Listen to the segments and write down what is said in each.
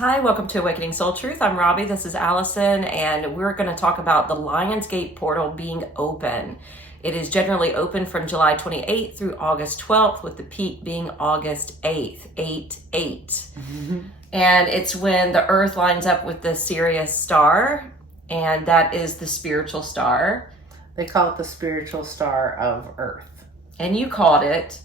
Hi, welcome to Awakening Soul Truth. I'm Robbie, this is Allison, and we're going to talk about the Lionsgate portal being open. It is generally open from July 28th through August 12th, with the peak being August 8th, 8-8. Mm-hmm. And it's when the Earth lines up with the Sirius star, and that is the spiritual star. They call it the spiritual star of Earth. And you called it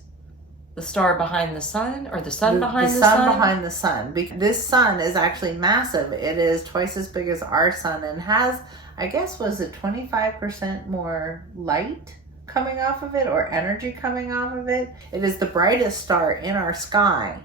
the star behind the sun, or the sun behind the sun? The sun behind the sun. This sun is actually massive. It is twice as big as our sun and has, I guess, was it 25% more light coming off of it, or energy coming off of it? It is the brightest star in our sky.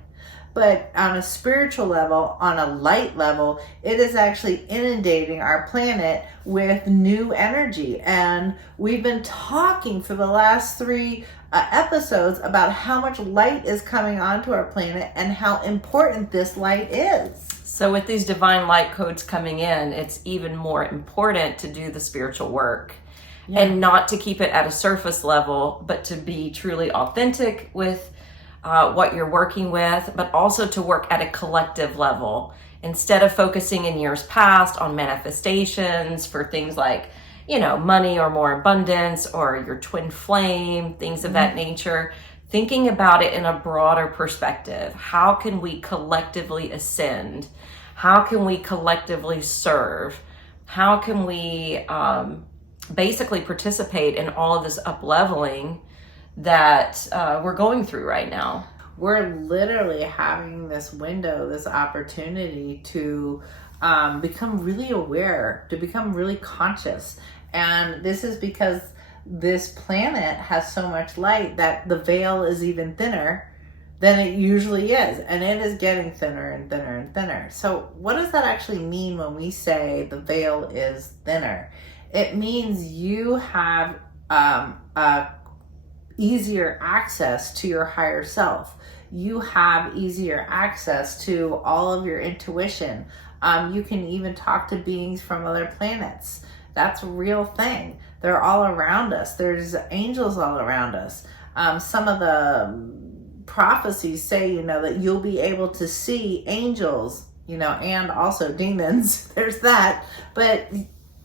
But on a spiritual level, on a light level, it is actually inundating our planet with new energy. And we've been talking for the last three episodes about how much light is coming onto our planet and how important this light is. So with these divine light codes coming in, it's even more important to do the spiritual work. Yeah. And not to keep it at a surface level, but to be truly authentic with what you're working with, but also to work at a collective level. Instead of focusing in years past on manifestations for things like, money or more abundance or your twin flame, things of that nature, thinking about it in a broader perspective. How can we collectively ascend? How can we collectively serve? How can we basically participate in all of this up-leveling that we're going through right now? We're literally having this window, this opportunity to become really aware, to become really conscious. And this is because this planet has so much light that the veil is even thinner than it usually is. And it is getting thinner and thinner and thinner. So what does that actually mean when we say the veil is thinner? It means you have easier access to your higher self. You have easier access to all of your intuition. You can even talk to beings from other planets. That's a real thing. They're all around us. There's angels all around us. Some of the prophecies say, that you'll be able to see angels, and also demons. There's that. But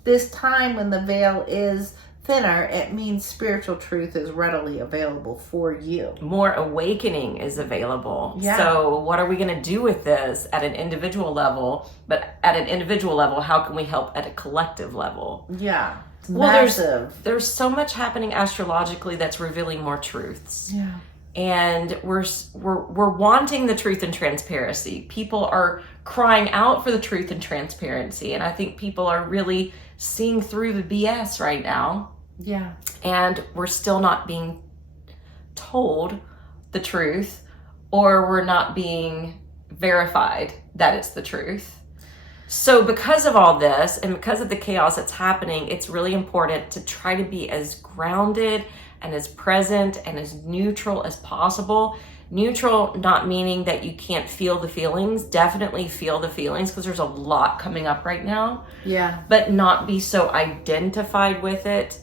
this time when the veil is thinner, it means spiritual truth is readily available for you. More awakening is available. Yeah. So what are we going to do with this at an individual level? But at an individual level, how can we help at a collective level? Yeah. Well, massive. There's so much happening astrologically that's revealing more truths. Yeah. And we're wanting the truth and transparency. People are crying out for the truth and transparency. And I think people are really seeing through the BS right now. Yeah. And we're still not being told the truth, or we're not being verified that it's the truth. So because of all this and because of the chaos that's happening, it's really important to try to be as grounded and as present and as neutral as possible. Neutral, not meaning that you can't feel the feelings. Definitely feel the feelings, because there's a lot coming up right now. Yeah. But not be so identified with it.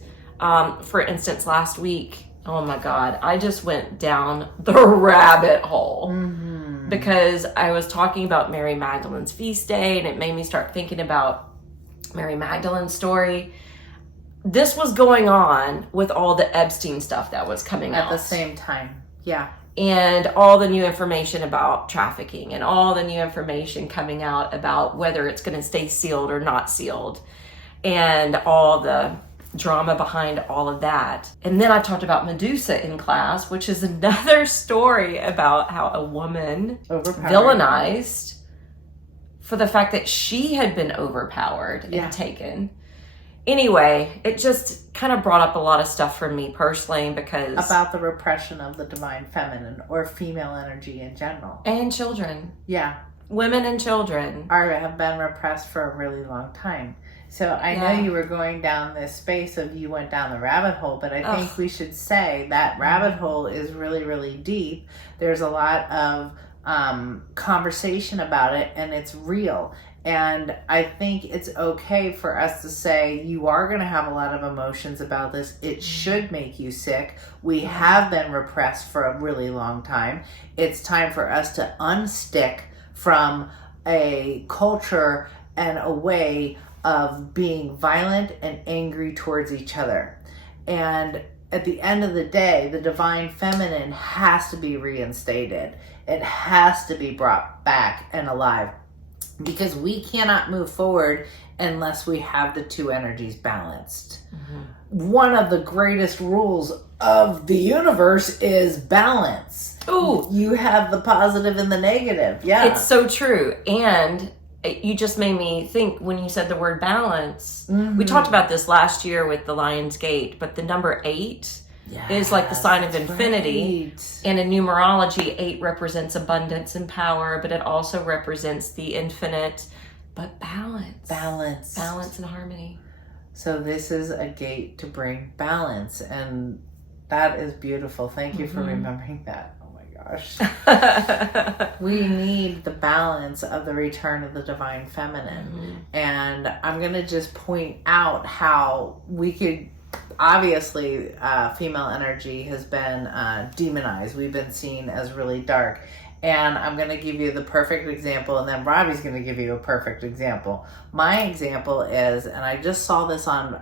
For instance, last week, oh my God, I just went down the rabbit hole. Mm-hmm. Because I was talking about Mary Magdalene's feast day, and it made me start thinking about Mary Magdalene's story. This was going on with all the Epstein stuff that was coming out at the same time. Yeah. And all the new information about trafficking, and all the new information coming out about whether it's going to stay sealed or not sealed, and all the drama behind all of that. And then I talked about Medusa in class, which is another story about how a woman villainized for the fact that she had been overpowered and taken. Anyway, it just kind of brought up a lot of stuff for me personally, because about the repression of the divine feminine, or female energy in general. And children. Yeah. Women and children have been repressed for a really long time. So I know you were going down this space of, you went down the rabbit hole, but I think we should say that rabbit hole is really, really deep. There's a lot of conversation about it, and it's real. And I think it's okay for us to say, you are going to have a lot of emotions about this. It should make you sick. We have been repressed for a really long time. It's time for us to unstick from a culture and a way of being violent and angry towards each other. And at the end of the day, the divine feminine has to be reinstated. It has to be brought back and alive, because we cannot move forward unless we have the two energies balanced. One of the greatest rules of the universe is balance. Ooh. You have the positive and the negative. Yeah. It's so true. And you just made me think when you said the word balance. We talked about this last year with the Lion's Gate, but the number 8 is like the sign of infinity. Right. And in numerology, 8 represents abundance and power, but it also represents the infinite, but balance. Balance and harmony. So this is a gate to bring balance, and that is beautiful. Thank you for remembering that. Oh my gosh. We need the balance of the return of the divine feminine. And I'm going to just point out how we could, obviously, female energy has been demonized. We've been seen as really dark. And I'm going to give you the perfect example, and then Robbie's going to give you a perfect example. My example is, and I just saw this on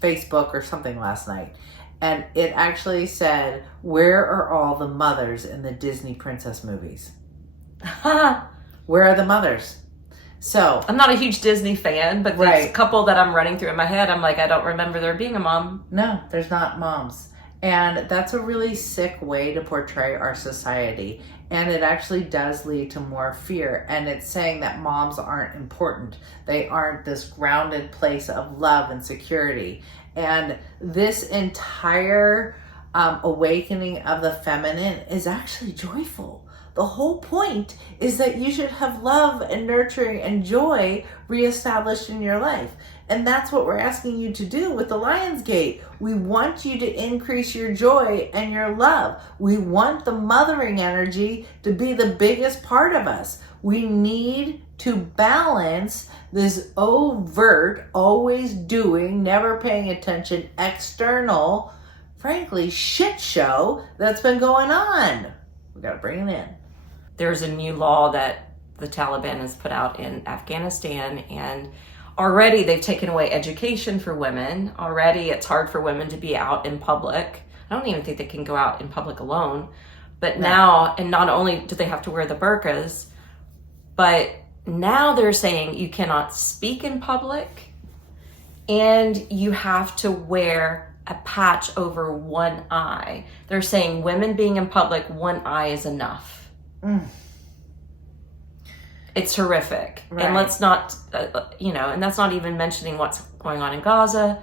Facebook or something last night, and it actually said, where are all the mothers in the Disney princess movies? Where are the mothers? So I'm not a huge Disney fan, but there's a couple that I'm running through in my head. I'm like, I don't remember there being a mom. No, there's not moms. And that's a really sick way to portray our society. And it actually does lead to more fear. And it's saying that moms aren't important. They aren't this grounded place of love and security. And this entire awakening of the feminine is actually joyful. The whole point is that you should have love and nurturing and joy reestablished in your life. And that's what we're asking you to do with the Lion's Gate. We want you to increase your joy and your love. We want the mothering energy to be the biggest part of us. We need to balance this overt, always doing, never paying attention, external, frankly, shit show that's been going on. We got to bring it in. There's a new law that the Taliban has put out in Afghanistan, and already they've taken away education for women. Already it's hard for women to be out in public. I don't even think they can go out in public alone. But now, and not only do they have to wear the burqas, but now they're saying you cannot speak in public, and you have to wear a patch over one eye. They're saying women being in public, one eye is enough. It's horrific. Right. And let's not, and that's not even mentioning what's going on in Gaza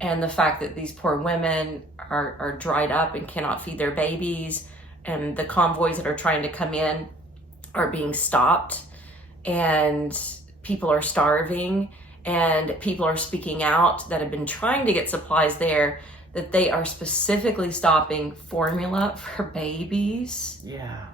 and the fact that these poor women are dried up and cannot feed their babies, and the convoys that are trying to come in are being stopped, and people are starving, and people are speaking out that have been trying to get supplies there, that they are specifically stopping formula for babies. Yeah.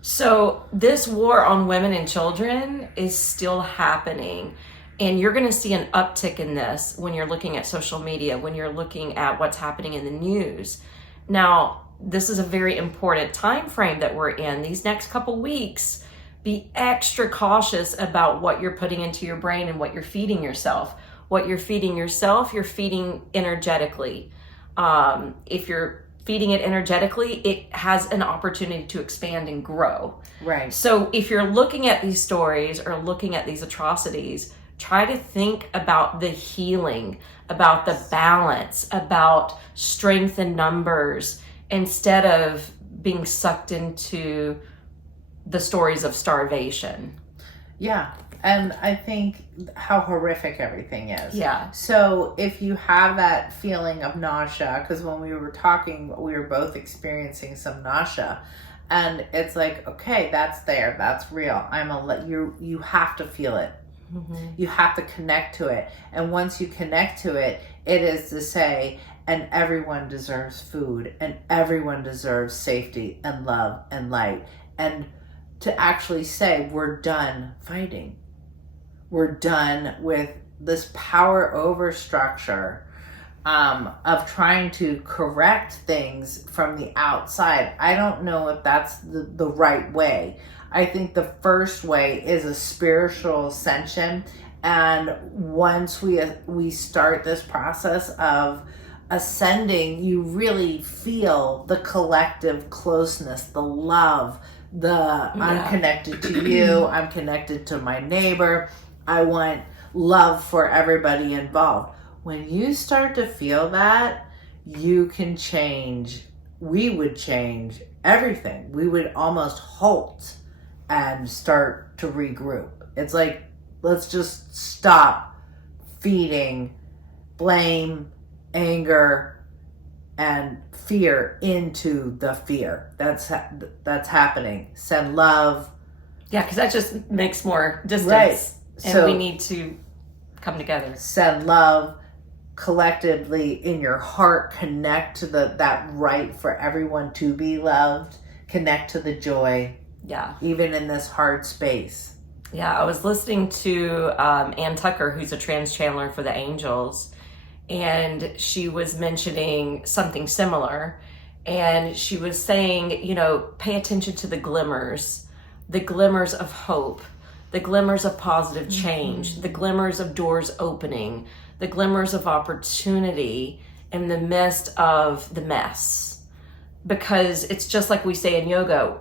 So this war on women and children is still happening. And you're going to see an uptick in this when you're looking at social media, when you're looking at what's happening in the news. Now, this is a very important time frame that we're in. These next couple weeks, be extra cautious about what you're putting into your brain and what you're feeding yourself. What you're feeding yourself, you're feeding energetically. If you're feeding it energetically, it has an opportunity to expand and grow. Right. So if you're looking at these stories or looking at these atrocities, try to think about the healing, about the balance, about strength in numbers, instead of being sucked into the stories of starvation. Yeah. And I think how horrific everything is. Yeah. So if you have that feeling of nausea, because when we were talking, we were both experiencing some nausea, and it's like, okay, that's there, that's real. You have to feel it. Mm-hmm. You have to connect to it. And once you connect to it, it is to say, and everyone deserves food, and everyone deserves safety and love and light. And to actually say, we're done fighting. We're done with this power over structure of trying to correct things from the outside. I don't know if that's the right way. I think the first way is a spiritual ascension. And once we start this process of ascending, you really feel the collective closeness, the love, I'm connected to you, I'm connected to my neighbor, I want love for everybody involved. When you start to feel that, you can change. We would change everything. We would almost halt and start to regroup. It's like, let's just stop feeding blame, anger, and fear into the fear. That's happening. Send love. Yeah, because that just makes more distance. Right. And So we need to come together. Send love. Collectively in your heart, connect to that right for everyone to be loved. Connect to the joy. Yeah. Even in this hard space. Yeah, I was listening to Ann Tucker, who's a trans channeler for the Angels, and she was mentioning something similar. And she was saying, pay attention to the glimmers of hope, the glimmers of positive change, the glimmers of doors opening, the glimmers of opportunity in the midst of the mess. Because it's just like we say in yoga,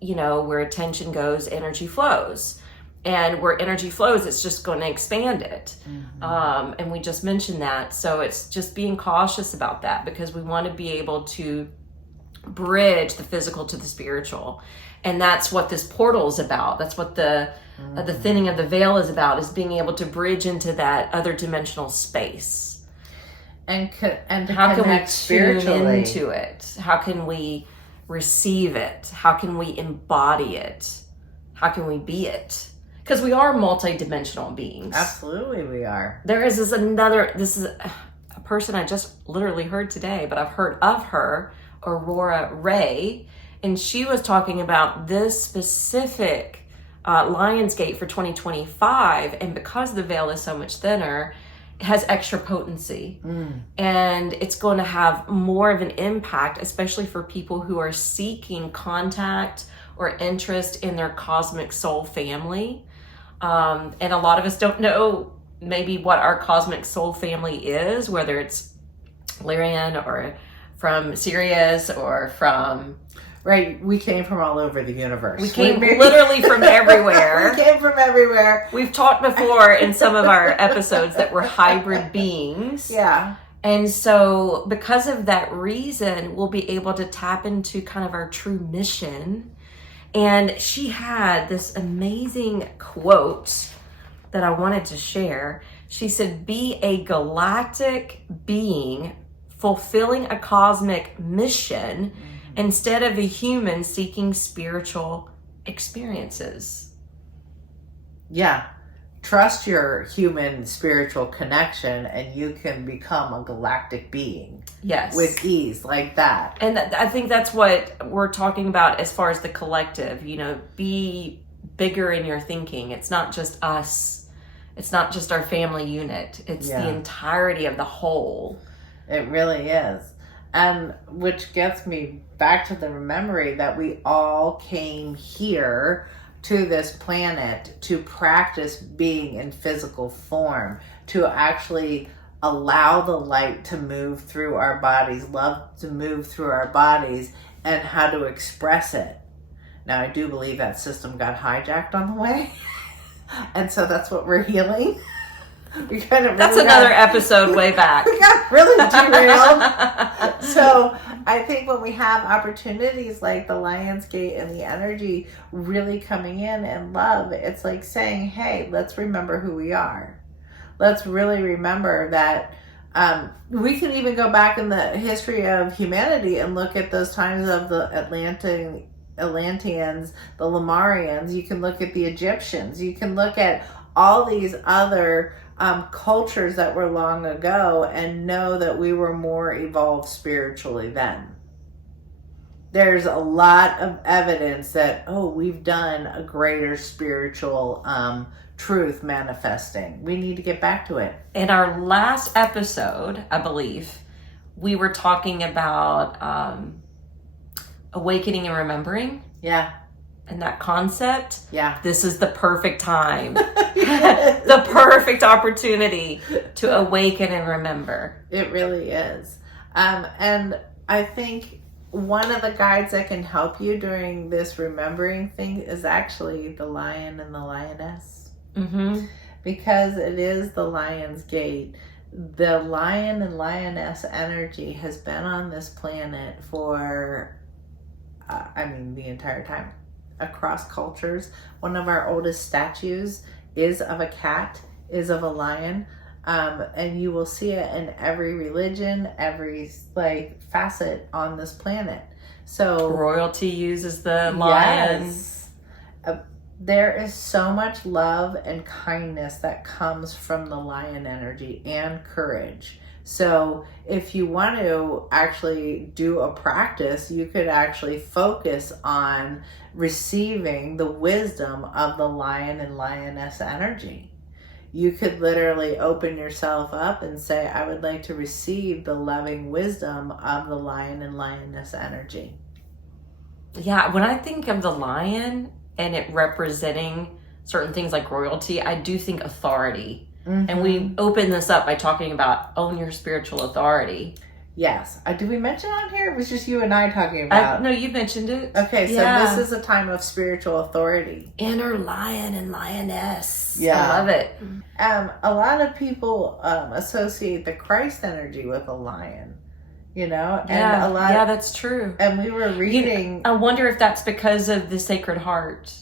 where attention goes, energy flows. And where energy flows, it's just going to expand it. And we just mentioned that. So it's just being cautious about that, because we want to be able to bridge the physical to the spiritual. And that's what this portal is about. That's what the thinning of the veil is about, is being able to bridge into that other dimensional space. And to how can we tune spiritually into it? How can we receive it? How can we embody it? How can we be it? Because we are multidimensional beings. Absolutely we are. This is a person I just literally heard today, but I've heard of her, Aurora Ray, and she was talking about this specific Lionsgate for 2025, and because the veil is so much thinner, it has extra potency. And it's going to have more of an impact, especially for people who are seeking contact or interest in their cosmic soul family. And a lot of us don't know maybe what our cosmic soul family is, whether it's Lyrian or from Sirius or from... Right, we came from all over the universe. We came literally from everywhere. We came from everywhere. We've talked before in some of our episodes that we're hybrid beings. Yeah. And so because of that reason, we'll be able to tap into kind of our true mission. And she had this amazing quote that I wanted to share. She said, "Be a galactic being fulfilling a cosmic mission instead of a human seeking spiritual experiences." Yeah. Trust your human spiritual connection and you can become a galactic being. Yes. With ease, like that. And I think that's what we're talking about as far as the collective. Be bigger in your thinking. It's not just us. It's not just our family unit. It's the entirety of the whole. It really is. And which gets me back to the memory that we all came here to this planet to practice being in physical form, to actually allow the light to move through our bodies, love to move through our bodies, and how to express it. Now, I do believe that system got hijacked on the way. And so that's what we're healing. That's another episode way back. We got really derailed. So I think when we have opportunities like the Lionsgate and the energy really coming in and love, it's like saying, hey, let's remember who we are. Let's really remember that we can even go back in the history of humanity and look at those times of the Atlanteans, the Lemurians. You can look at the Egyptians. You can look at all these other cultures that were long ago and know that we were more evolved spiritually then. There's a lot of evidence that, we've done a greater spiritual truth manifesting. We need to get back to it. In our last episode, I believe, we were talking about awakening and remembering. Yeah. and that concept, Yeah. this is the perfect time, the perfect opportunity to awaken and remember. It really is. And I think one of the guides that can help you during this remembering thing is actually the lion and the lioness. Mm-hmm. Because it is the lion's gate. The lion and lioness energy has been on this planet for, the entire time. Across cultures. One of our oldest statues is of a cat, is of a lion. And you will see it in every religion, every facet on this planet. So royalty uses the lion. Yes. There is so much love and kindness that comes from the lion energy and courage. So if you want to actually do a practice, you could actually focus on receiving the wisdom of the lion and lioness energy. You could literally open yourself up and say, I would like to receive the loving wisdom of the lion and lioness energy. Yeah, when I think of the lion and it representing certain things like royalty, I do think authority. Mm-hmm. And we open this up by talking about own your spiritual authority. Yes. Did we mention on here? It was just you and I talking about. No, you mentioned it. Okay, so yeah. This is a time of spiritual authority. Inner lion and lioness. Yeah. I love it. A lot of people associate the Christ energy with a lion. And yeah, that's true. And we were reading. I wonder if that's because of the Sacred Heart.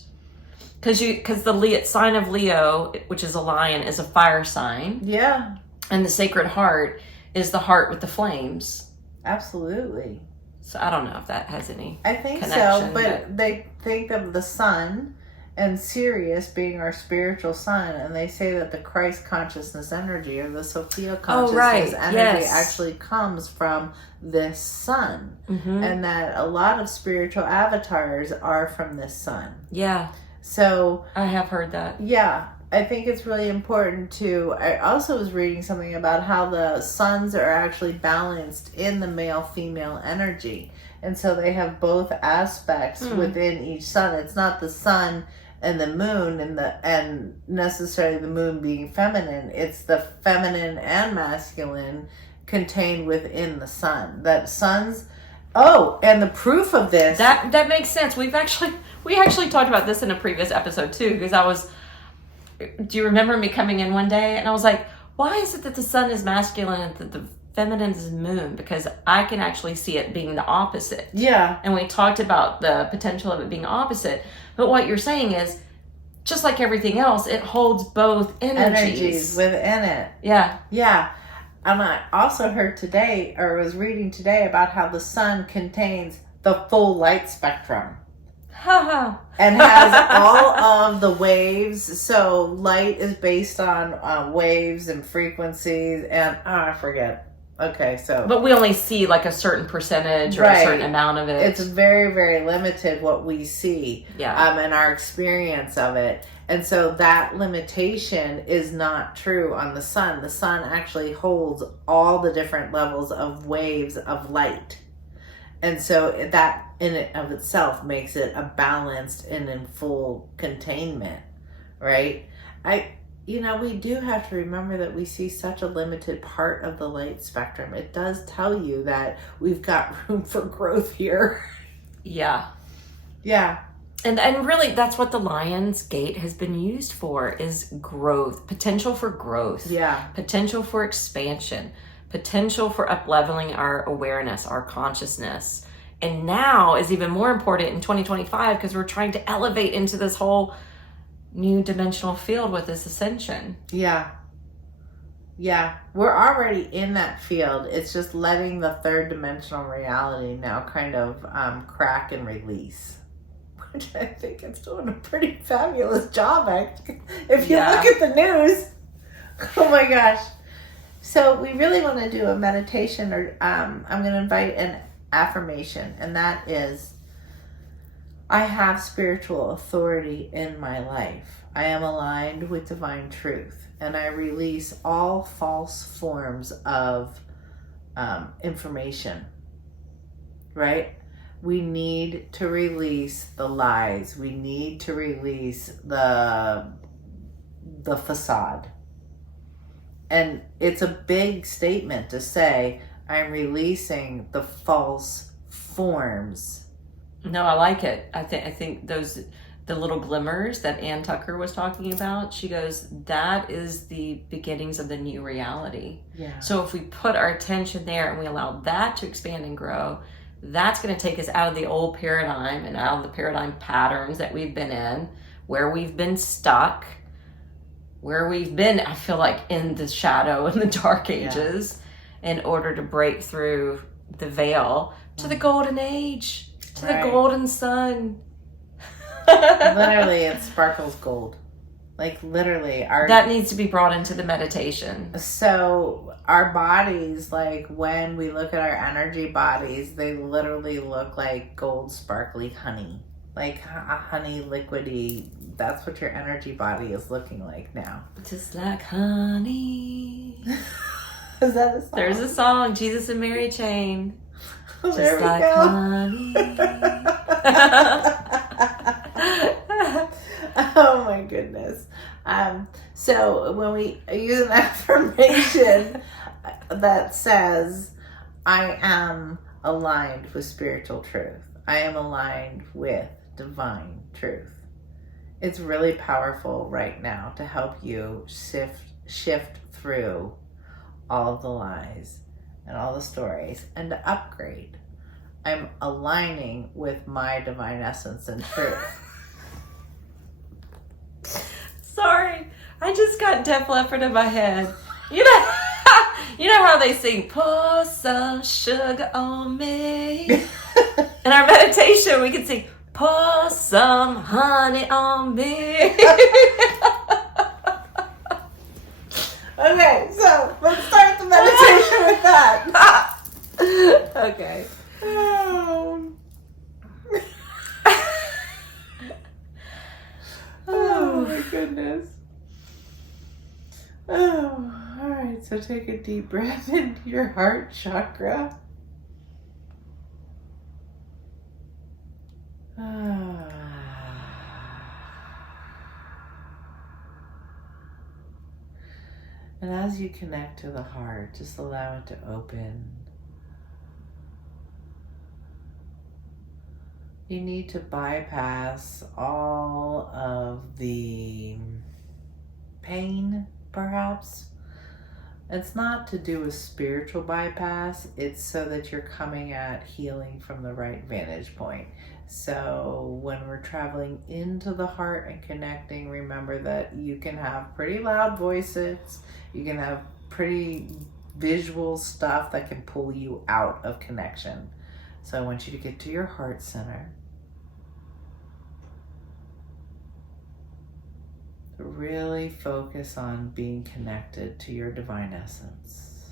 Because the sign of Leo, which is a lion, is a fire sign. Yeah. And the Sacred Heart is the heart with the flames. Absolutely. So I don't know if that has any I think connection, so, but they think of the Sun and Sirius being our spiritual sun, and they say that the Christ consciousness energy or the Sophia consciousness energy actually comes from this sun. Mm-hmm. And that a lot of spiritual avatars are from this sun. Yeah. So I have heard that. Yeah. I think it's really important I also was reading something about how the suns are actually balanced in the male-female energy. And so they have both aspects within each sun. It's not the sun and the moon and necessarily the moon being feminine. It's the feminine and masculine contained within the sun. That suns. Oh, and the proof of this. That makes sense. We actually talked about this in a previous episode too, because do you remember me coming in one day and I was like, why is it that the sun is masculine and that the feminine is moon? Because I can actually see it being the opposite. Yeah. And we talked about the potential of it being opposite. But what you're saying is, just like everything else, it holds both energies within it. Yeah. Yeah. And I also heard today, or was reading today, about how the sun contains the full light spectrum. And has all of the waves. So light is based on waves and frequencies, and I forget. Okay, so but we only see like a certain percentage or a certain amount of it. It's very, very limited what we see. Yeah. And our experience of it. And so that limitation is not true on the sun. The sun actually holds all the different levels of waves of light. And so that in and of itself makes it a balanced and in full containment, right? We do have to remember that we see such a limited part of the light spectrum. It does tell you that we've got room for growth here. Yeah. Yeah. And really, that's what the Lion's Gate has been used for, is growth, potential for growth. Yeah. Potential for expansion, potential for up-leveling our awareness, our consciousness. And now is even more important in 2025 because we're trying to elevate into this whole new dimensional field with this ascension. Yeah. Yeah. We're already in that field. It's just letting the third dimensional reality now kind of crack and release. Which I think it's doing a pretty fabulous job. If you look at the news, oh my gosh. So we really want to do a meditation, or I'm going to invite an affirmation, and that is, I have spiritual authority in my life. I am aligned with divine truth, and I release all false forms of information, right? We need to release the lies. We need to release the facade. And it's a big statement to say, I'm releasing the false forms. No, I like it. I think the little glimmers that Ann Tucker was talking about, she goes, that is the beginnings of the new reality. Yeah. So if we put our attention there and we allow that to expand and grow, that's going to take us out of the old paradigm and out of the paradigm patterns that we've been in, where we've been stuck, where we've been, I feel like, in the shadow in the dark ages, in order to break through the veil to the golden age, to the golden sun. Literally, it sparkles gold. Like, literally. That needs to be brought into the meditation. So, our bodies, like, when we look at our energy bodies, they literally look like gold sparkly honey. Like a honey liquidy. That's what your energy body is looking like now. Just like honey. Is that a song? There's a song, Jesus and Mary Chain. Just there we like go. honey. Oh my goodness. So when we use an affirmation that says, I am aligned with spiritual truth. I am aligned with divine truth. It's really powerful right now to help you shift through all of the lies and all the stories and to upgrade. I'm aligning with my divine essence and truth. Sorry, I just got Def Leppard in my head. You know how they sing, pour some sugar on me. In our meditation, we can sing, pour some honey on me. Okay, so let's start the meditation with that. Okay. Oh my goodness. Oh, all right. So take a deep breath into your heart chakra. And as you connect to the heart, just allow it to open. You need to bypass all of the pain, perhaps. It's not to do a spiritual bypass. It's so that you're coming at healing from the right vantage point. So when we're traveling into the heart and connecting, remember that you can have pretty loud voices. You can have pretty visual stuff that can pull you out of connection. So I want you to get to your heart center. Really focus on being connected to your divine essence.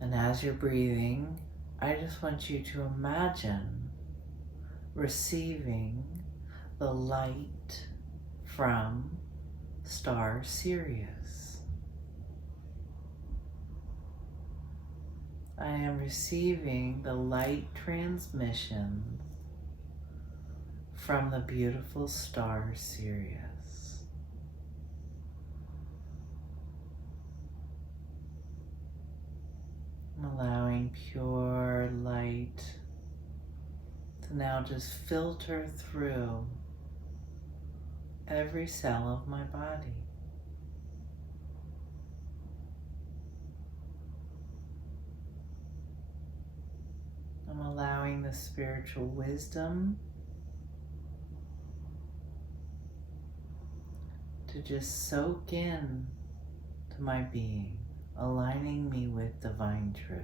And as you're breathing, I just want you to imagine receiving the light from Star Sirius. I am receiving the light transmission from the beautiful Star Sirius. I'm allowing pure light to now just filter through every cell of my body. I'm allowing the spiritual wisdom to just soak in to my being, aligning me with divine truth.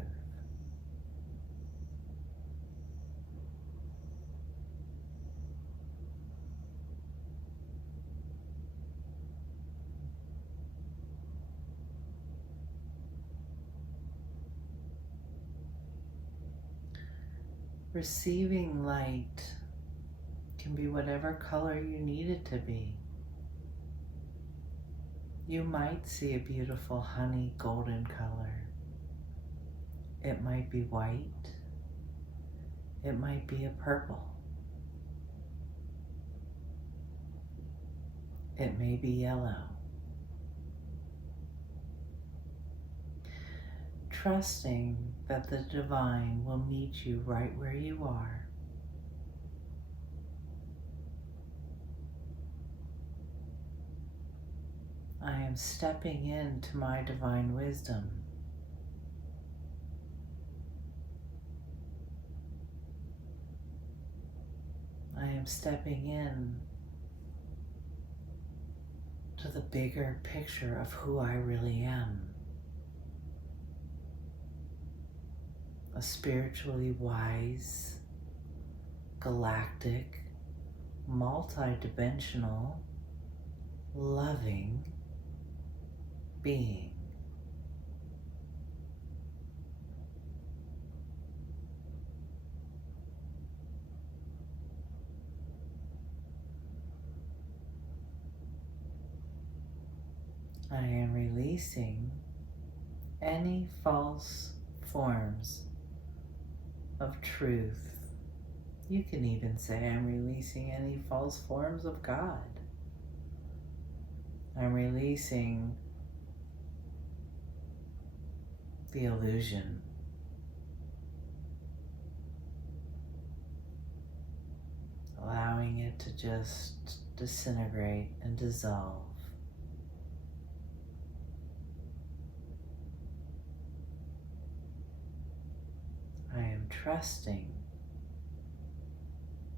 Receiving light can be whatever color you need it to be. You might see a beautiful honey golden color. It might be white. It might be a purple. It may be yellow. Trusting that the divine will meet you right where you are. I am stepping into my divine wisdom. I am stepping in to the bigger picture of who I really am. A spiritually wise, galactic, multidimensional, loving being. I am releasing any false forms of truth. You can even say I'm releasing any false forms of God. I'm releasing the illusion. Allowing it to just disintegrate and dissolve. I am trusting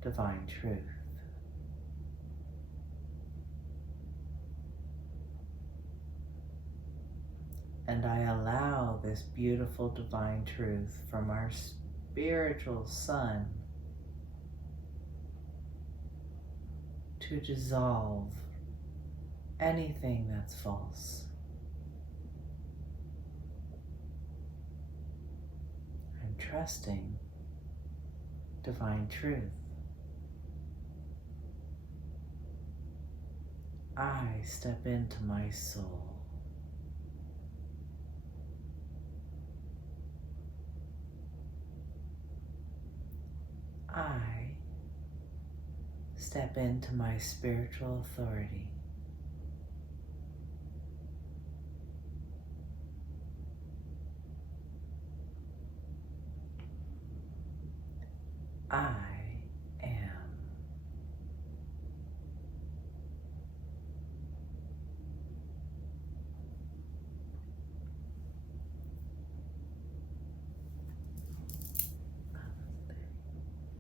divine truth. And I allow this beautiful divine truth from our spiritual sun to dissolve anything that's false. I'm trusting divine truth. I step into my soul. I step into my spiritual authority. I